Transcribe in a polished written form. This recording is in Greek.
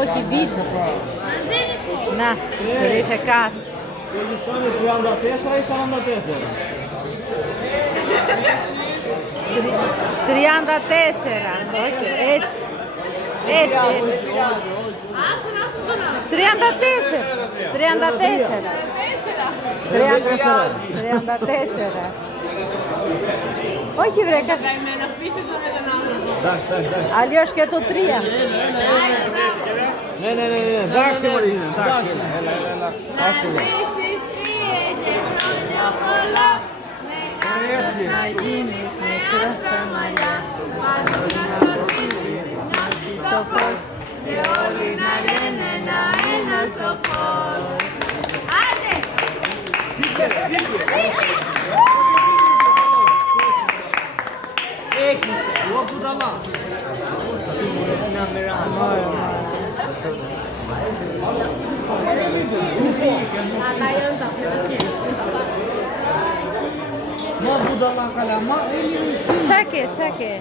Όχι, βίντεο. Να, τρείτε κάτι. Κυριστάνη 34 ή 44. 34. Όχι, έτσι. Έτσι, έτσι. 34. 34. 34. Όχι βρε, αλλιώς και το 3. Ναι, εντάξει μωρή, εντάξει. Να ζήσεις πήγαινε χρόνια πολλά, μεγάλος να γίνεις με άσπρα μαλλιά, πάνω να σκορπίσεις τις νιώσεις στο φως και όλοι να λένε ένα σοφός. Άντε! Έχεις, εγώ που τα μά. Check it.